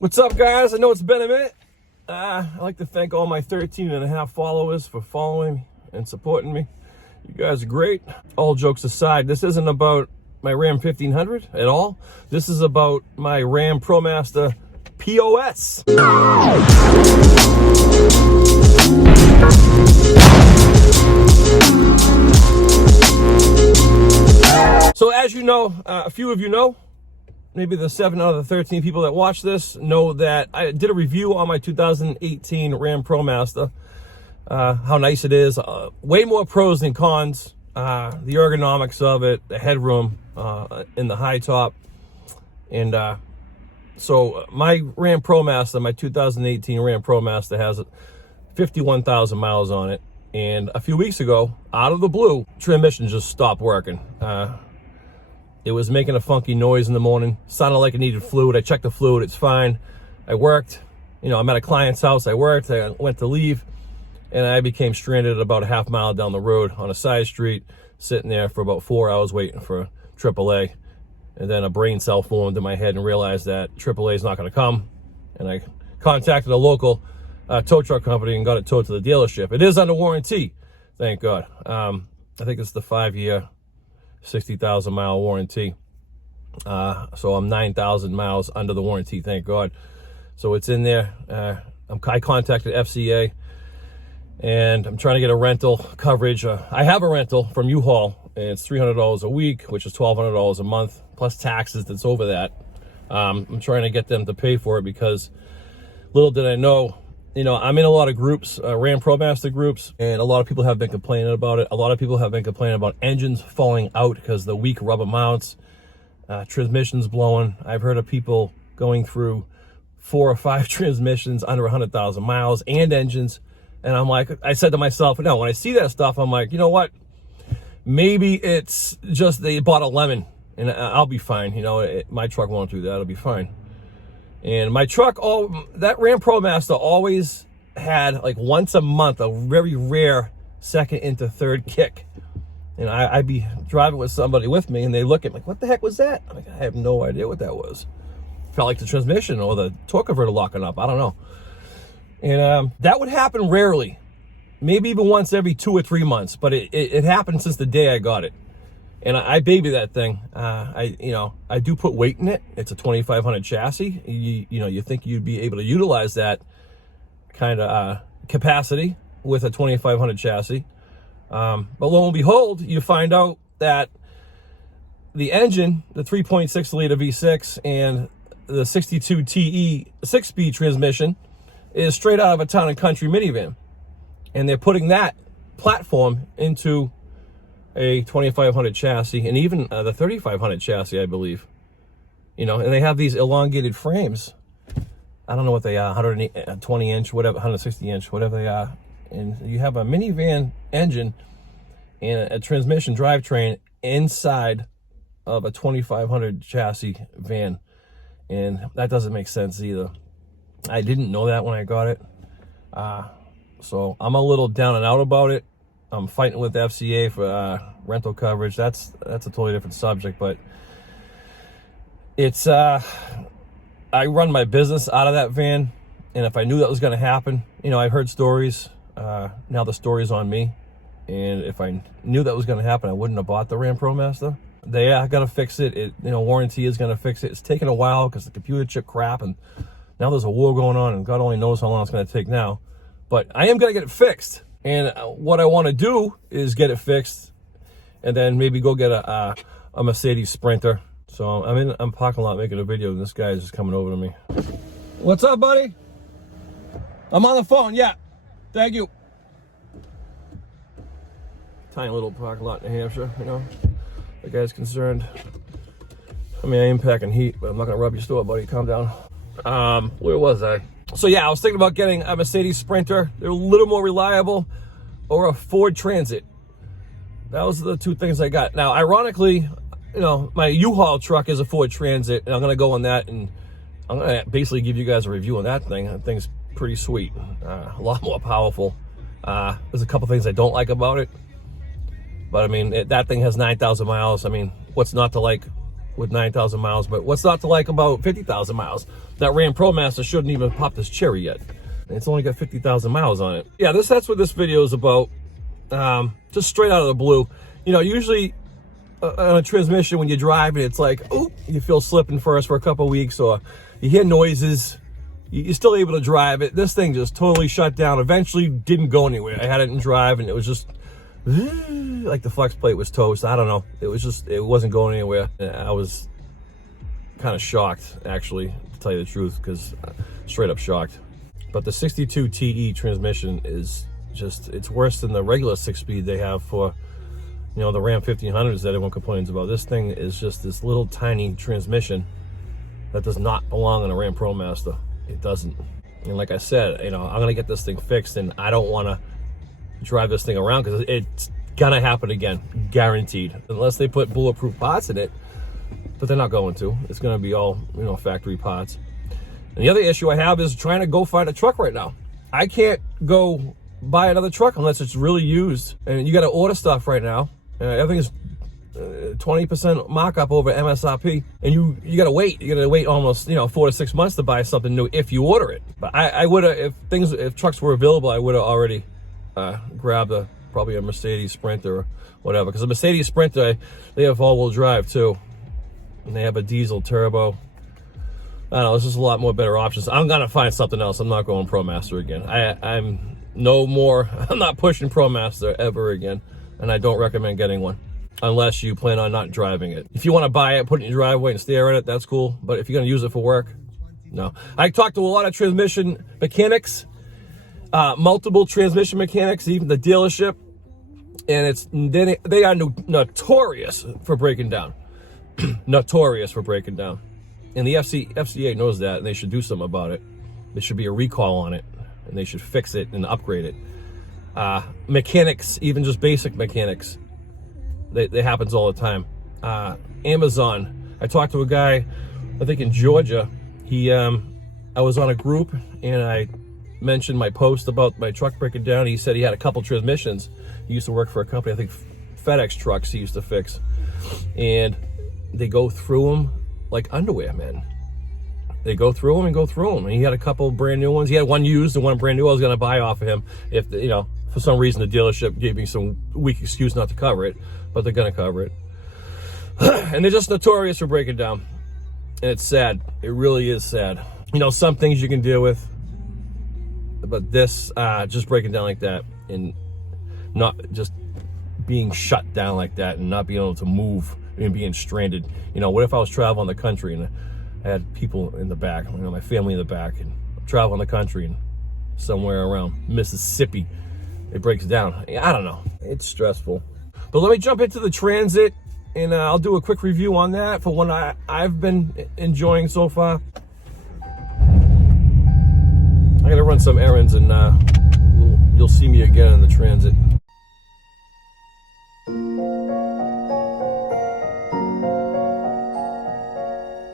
What's up, guys? I know it's been a minute. I'd like to thank all my 13.5 followers for following and supporting me. You guys are great. All jokes aside, this isn't about my RAM 1500 at all. This is about my RAM Promaster POS. So as you know, a few of you know, maybe the 7 out of the 13 people that watch this know that I did a review on my 2018 RAM Promaster. How nice it is. Way more pros than cons. The ergonomics of it, the headroom in the high top. And so my RAM Promaster, my 2018 RAM Promaster has 51,000 miles on it. And a few weeks ago, out of the blue, transmission just stopped working. It was making a funky noise in the morning. Sounded like it needed fluid. I checked the fluid, it's fine. I worked, I'm at a client's house. I worked, I went to leave, and I became stranded about a half mile down the road on a side street, sitting there for about 4 hours waiting for AAA. And then a brain cell formed in my head and realized that AAA is not gonna come. And I contacted a local tow truck company and got it towed to the dealership. It is under warranty, thank God. I think it's the 5-year, 60,000 mile warranty. So I'm 9,000 miles under the warranty, thank God. So it's in there. I contacted FCA and I'm trying to get a rental coverage. I have a rental from U-Haul and it's $300 a week, which is $1,200 a month, plus taxes that's over that. I'm trying to get them to pay for it because little did I know, I'm in a lot of groups, RAM Promaster groups, and a lot of people have been complaining about it. A lot of people have been complaining about engines falling out because the weak rubber mounts, transmissions blowing. I've heard of people going through 4 or 5 transmissions under 100,000 miles and engines. And I'm like, I said to myself, no, when I see that stuff, I'm like, you know what? Maybe it's just they bought a lemon and I'll be fine. My truck won't do that. It'll be fine. And my truck, that RAM Promaster always had like once a month, a very rare second into third kick. And I'd be driving with somebody with me and they look at me like, what the heck was that? I'm like, I have no idea what that was. Felt like the transmission or the torque converter locking up. I don't know. And that would happen rarely, maybe even once every 2 or 3 months, but it happened since the day I got it. And I baby that thing. I do put weight in it. It's a 2500 chassis. You think you'd be able to utilize that kind of capacity with a 2500 chassis. But lo and behold, you find out that the engine, the 3.6 liter V6 and the 62 TE 6-speed transmission is straight out of a town and country minivan. And they're putting that platform into a 2500 chassis and even the 3500 chassis, I believe. And they have these elongated frames. I don't know what they are, 120 inch, whatever, 160 inch, whatever they are. And you have a minivan engine and a transmission drivetrain inside of a 2500 chassis van. And that doesn't make sense either. I didn't know that when I got it. So I'm a little down and out about it. I'm fighting with the FCA for rental coverage. That's a totally different subject, but it's I run my business out of that van, and if I knew that was going to happen, I've heard stories. Now the story's on me, and if I knew that was going to happen, I wouldn't have bought the RAM Promaster. They got to fix it. Warranty is going to fix it. It's taking a while because the computer chip crap, and now there's a war going on, and God only knows how long it's going to take now. But I am going to get it fixed. And what I want to do is get it fixed and then maybe go get a Mercedes Sprinter. So I'm parking lot making a video and this guy is just coming over to me. What's up, buddy? I'm on the phone, yeah. Thank you. Tiny little parking lot in New Hampshire, The guy's concerned. I am packing heat, but I'm not going to rub your store, buddy. Calm down. Where was I? So yeah, I was thinking about getting a Mercedes Sprinter. They're a little more reliable, or a Ford Transit. That was the 2 things I got. Now, ironically, my U-Haul truck is a Ford Transit, and I'm going to go on that, and I'm going to basically give you guys a review on that thing. That thing's pretty sweet, a lot more powerful. There's a couple things I don't like about it, but that thing has 9,000 miles. What's not to like with 9,000 miles. But what's not to like about 50,000 miles? That RAM Promaster shouldn't even pop this cherry yet. It's only got 50,000 miles on it. Yeah, that's what this video is about. Just straight out of the blue. You know, usually on a transmission when you're driving, it's like, oh, you feel slipping first for a couple weeks, or you hear noises. You're still able to drive it. This thing just totally shut down. Eventually didn't go anywhere. I had it in drive and it was just like the flex plate was toast. I don't know. It wasn't going anywhere. I was kind of shocked, actually, to tell you the truth, because straight up shocked. But the 62 TE transmission is just, it's worse than the regular 6-speed they have for, you know, the RAM 1500s that everyone complains about. This thing is just this little tiny transmission that does not belong on a RAM Promaster. It doesn't. And like I said, you know, I'm gonna get this thing fixed, and I don't want to drive this thing around because it's gonna happen again, guaranteed, unless they put bulletproof parts in it. But they're not going to. It's gonna be all, you know, factory parts. And the other issue I have is trying to go find a truck right now. I can't go buy another truck unless it's really used, and you got to order stuff right now. Everything is 20% markup over MSRP, and you gotta wait. You gotta wait almost, you know, 4 to 6 months to buy something new if you order it. But I would have, if trucks were available, I would have already grabbed probably a Mercedes Sprinter or whatever. Because the Mercedes Sprinter, they have all-wheel drive too, and they have a diesel turbo. I don't know. There's just a lot more better options. I'm gonna find something else. I'm not going Promaster again. I'm no more. I'm not pushing Promaster ever again, and I don't recommend getting one. Unless you plan on not driving it. If you want to buy it, put it in your driveway and stare at it, that's cool. But if you're going to use it for work, no. I talked to a lot of transmission mechanics, multiple transmission mechanics, even the dealership, and they are notorious for breaking down. Notorious for breaking down. And the FCA knows that, and they should do something about it. There should be a recall on it, and they should fix it and upgrade it. Mechanics, even just basic mechanics, that happens all the time. Amazon, I talked to a guy, I think in Georgia. I was on a group and I mentioned my post about my truck breaking down. He said he had a couple transmissions. He used to work for a company, I think FedEx trucks he used to fix. And they go through them like underwear, man. They go through them and go through them. And he had a couple brand new ones. He had one used and one brand new I was gonna buy off of him if, you know, for some reason the dealership gave me some weak excuse not to cover it, but they're gonna cover it. And they're just notorious for breaking down. And it's sad. It really is sad. You know, some things you can deal with, but this, just breaking down like that and not just being shut down like that and not being able to move and being stranded. You know, what if I was traveling the country and I had people in the back, you know, my family in the back, and I'm traveling the country and somewhere around Mississippi, it breaks down. I don't know. It's stressful. But let me jump into the Transit, and I'll do a quick review on that for one I've been enjoying so far. I gotta run some errands, and you'll see me again in the Transit.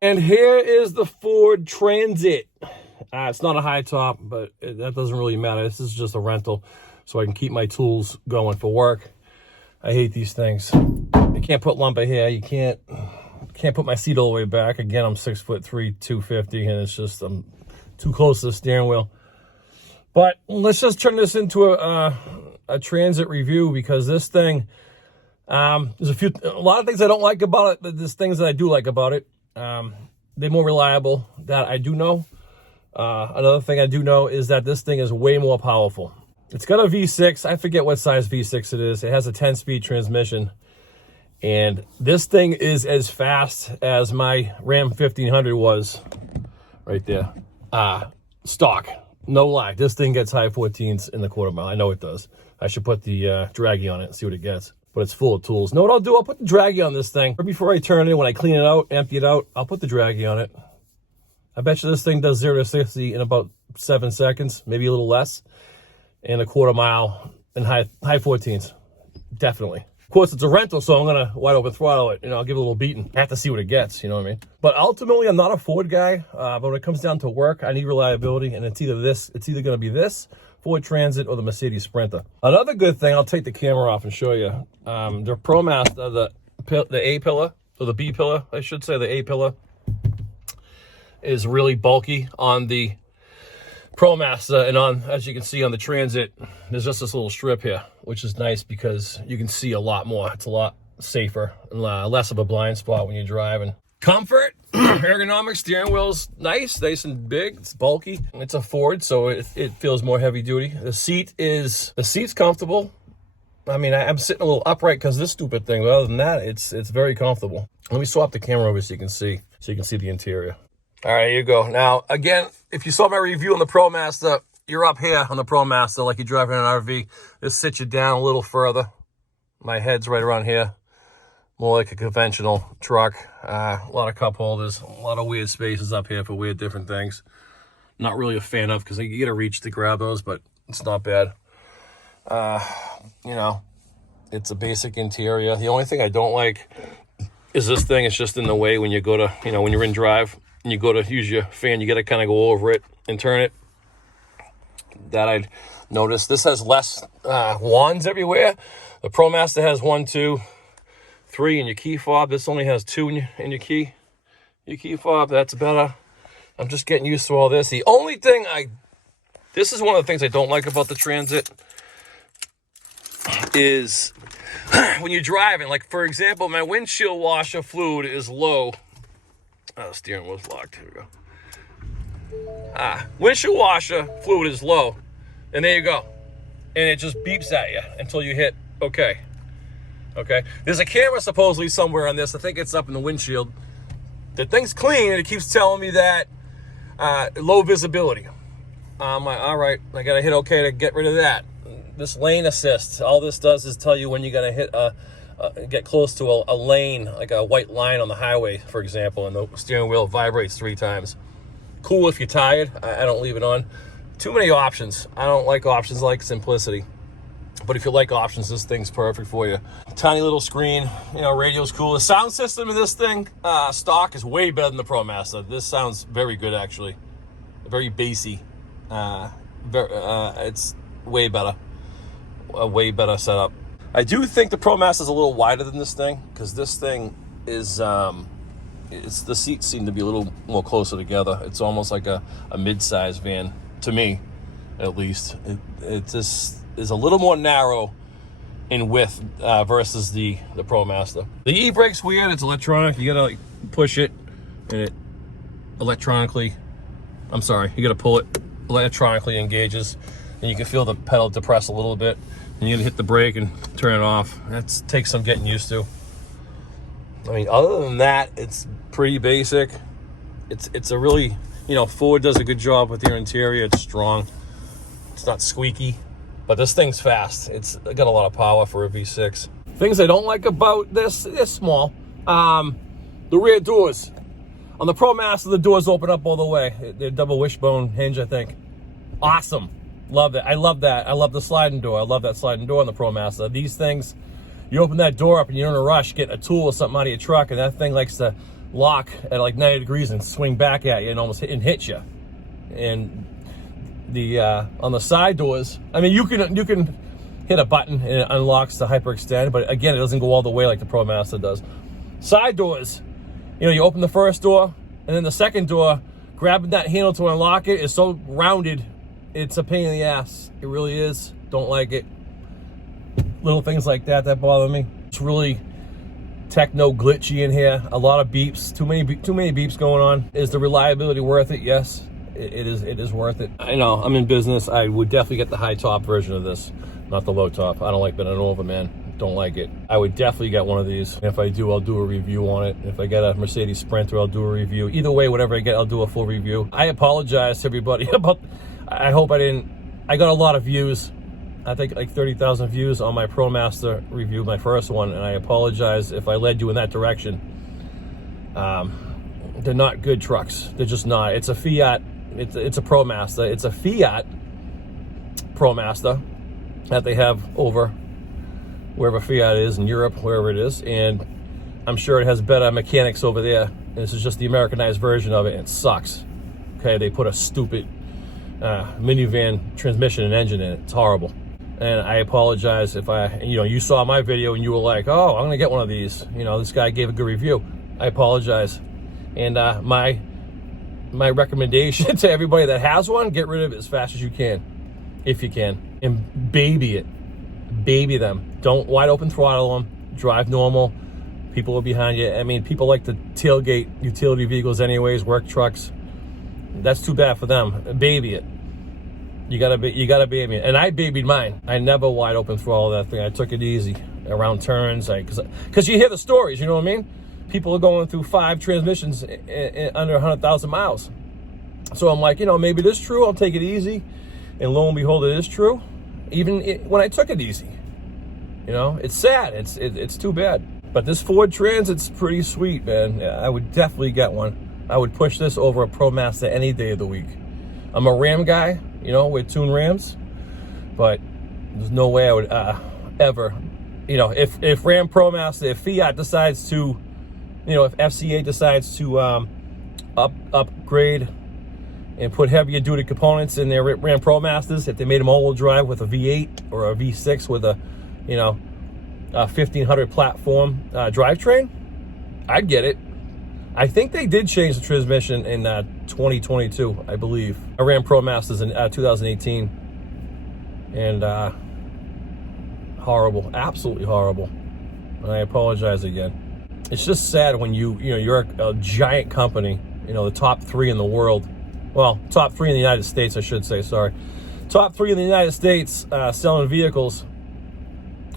And here is the Ford Transit. It's not a high top, but that doesn't really matter. This is just a rental, so I can keep my tools going for work. I hate these things. You can't put lumbar here. You can't put my seat all the way back. Again, I'm 6'3", 250, and it's just, I'm too close to the steering wheel. But let's just turn this into a Transit review, because this thing, there's a lot of things I don't like about it, but there's things that I do like about it. They're more reliable, that I do know. Another thing I do know is that this thing is way more powerful. It's got a V6. I forget what size V6 it is. It has a 10-speed transmission. And this thing is as fast as my Ram 1500 was right there. Stock. No lie. This thing gets high 14s in the quarter mile. I know it does. I should put the draggy on it and see what it gets. But it's full of tools. Know what I'll do? I'll put the draggy on this thing. Right before I turn it, when I clean it out, empty it out, I'll put the draggy on it. I bet you this thing does 0 to 60 in about 7 seconds, maybe a little less. And a quarter mile in high 14s. Definitely. Of course, it's a rental, so I'm going to wide open throttle it. You know, I'll give it a little beating. I have to see what it gets, you know what I mean? But ultimately, I'm not a Ford guy. But when it comes down to work, I need reliability. And it's either going to be this Ford Transit or the Mercedes Sprinter. Another good thing, I'll take the camera off and show you. The ProMaster, the A-pillar, or the B pillar, I should say, the A pillar, is really bulky on the Promaster, and on, as you can see on the Transit, there's just this little strip here, which is nice because you can see a lot more. It's a lot safer and less of a blind spot when you're driving. Comfort, ergonomics, steering wheel's nice and big. It's bulky. It's a Ford, so it feels more heavy duty. The seat's comfortable. I mean, I'm sitting a little upright because of this stupid thing, but other than that, it's very comfortable. Let me swap the camera over so you can see the interior. All right, here you go. Now, again, if you saw my review on the Promaster, you're up here on the Promaster like you're driving an RV. This sits you down a little further. My head's right around here. More like a conventional truck. A lot of cup holders, a lot of weird spaces up here for weird different things. Not really a fan of because you got to reach to grab those, but it's not bad. You know, it's a basic interior. The only thing I don't like is this thing. It's just in the way when you go to, when you're in drive and you go to use your fan, you got to kind of go over it and turn it. That I'd noticed. This has less wands everywhere. The Promaster has 1, 2, 3 in your key fob. This only has 2 in your key fob. That's better. I'm just getting used to all this. The only thing this is one of the things I don't like about the Transit is when you're driving. Like, for example, my windshield washer fluid is low. Oh, steering wheel's locked. Here we go. Windshield washer fluid is low. And there you go. And it just beeps at you until you hit okay. Okay. There's a camera supposedly somewhere on this. I think it's up in the windshield. The thing's clean and it keeps telling me that low visibility. I'm like, all right, I gotta hit okay to get rid of that. This lane assist, all this does is tell you when you're gonna hit get close to a lane, like a white line on the highway, for example, and the steering wheel vibrates 3 times. Cool if you're tired. I don't leave it on. Too many options. I don't like options, like simplicity. But if you like options, this thing's perfect for you. Tiny little screen, radio's cool. The sound system of this thing, stock, is way better than the Promaster. This sounds very good, actually. Very bassy. It's way better. A way better setup. I do think the Promaster's a little wider than this thing, because this thing is, the seats seem to be a little more closer together. It's almost like a mid-size van, to me, at least. It just is a little more narrow in width versus the Promaster. The e-brake's weird. It's electronic. You gotta push it, and it electronically, you gotta pull it, electronically engages, and you can feel the pedal depress a little bit, and you gotta hit the brake and turn it off. That takes some getting used to. I mean, other than that, it's pretty basic. It's a really, Ford does a good job with their interior. It's strong. It's not squeaky, but this thing's fast. It's got a lot of power for a V6. Things I don't like about this, it's small. The rear doors. On the Promaster, the doors open up all the way. They're double wishbone hinge, I think. Awesome. Love it. I love that. I love the sliding door. I love that sliding door on the Promaster. These things, you open that door up and you're in a rush, get a tool or something out of your truck, and that thing likes to lock at like 90 degrees and swing back at you and almost hit you. And the on the side doors, I mean, you can hit a button and it unlocks to hyperextend, but again, it doesn't go all the way like the Promaster does. Side doors, you open the first door, and then the second door, grabbing that handle to unlock it is so rounded, it's a pain in the ass. It really is. Don't like it. Little things like that bother me. It's really techno glitchy in here. A lot of beeps. Too many beeps going on. Is the reliability worth it? Yes, it is worth it. I know, I'm in business. I would definitely get the high top version of this, not the low top. I don't like bending over, man. Don't like it. I would definitely get one of these. And if I do, I'll do a review on it. If I get a Mercedes Sprinter, I'll do a review. Either way, whatever I get, I'll do a full review. I apologize to everybody about, I hope I didn't, I got a lot of views. I think like 30,000 views on my Promaster review, my first one, and I apologize if I led you in that direction. They're not good trucks. They're just not. It's a Fiat. It's a Promaster. It's a Fiat Promaster that they have over wherever Fiat is in Europe, wherever it is, and I'm sure it has better mechanics over there. And this is just the Americanized version of it, and it sucks. Okay, they put a stupid minivan transmission and engine in it. It's horrible. And I apologize if you saw my video and you were like, oh, I'm gonna get one of these. This guy gave a good review. I apologize. And my recommendation to everybody that has one, get rid of it as fast as you can, if you can, and baby it. Baby them. Don't wide open throttle them. Drive normal. People are behind you. I mean, people like to tailgate utility vehicles anyways, work trucks. That's too bad for them. Baby it. You gotta baby it. And I babied mine. I never wide open throttle that thing. I took it easy around turns, because you hear the stories. You know what I mean? People are going through 5 transmissions in under 100,000 miles. So I'm like, maybe it is true. I'll take it easy. And lo and behold, it is true. Even when I took it easy, it's sad. It's too bad. But this Ford Transit's pretty sweet, man. Yeah, I would definitely get one. I would push this over a ProMaster any day of the week. I'm a Ram guy, with TunedRAMS, but there's no way I would ever, if RAM Promaster, if Fiat decides to, if FCA decides to upgrade and put heavier duty components in their RAM Promasters, if they made them all-wheel drive with a V8 or a V6 with a, a 1500 platform drivetrain, I'd get it. I think they did change the transmission in 2022, I believe. I ran ProMasters in 2018, and horrible, absolutely horrible. And I apologize again. It's just sad when you're a giant company, the top 3 in the world. Well, top 3 in the United States, I should say, sorry. Top 3 in the United States selling vehicles,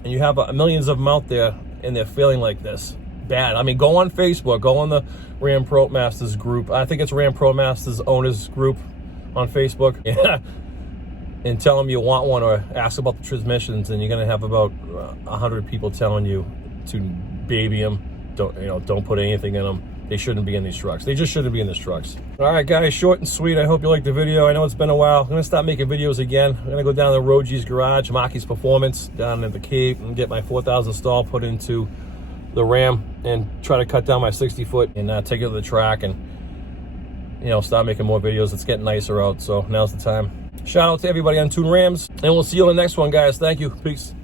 and you have millions of them out there, and they're feeling like this. Bad. I mean, go on Facebook, go on the RAM Promasters group. I think it's RAM Promasters owners group on Facebook. Yeah. And tell them you want one, or ask about the transmissions, and you're gonna have about 100 people telling you to baby them. Don't put anything in them. They shouldn't be in these trucks. They just shouldn't be in these trucks. All right, guys, short and sweet. I hope you liked the video. I know it's been a while. I'm gonna stop making videos again. I'm gonna go down to Roji's garage, Maki's Performance, down at the Cape, and get my 4000 stall put into the Ram and try to cut down my 60-foot and take it to the track and start making more videos. It's getting nicer out, so now's the time. Shout out to everybody on TunedRAMS, and we'll see you on the next one, guys. Thank you. Peace.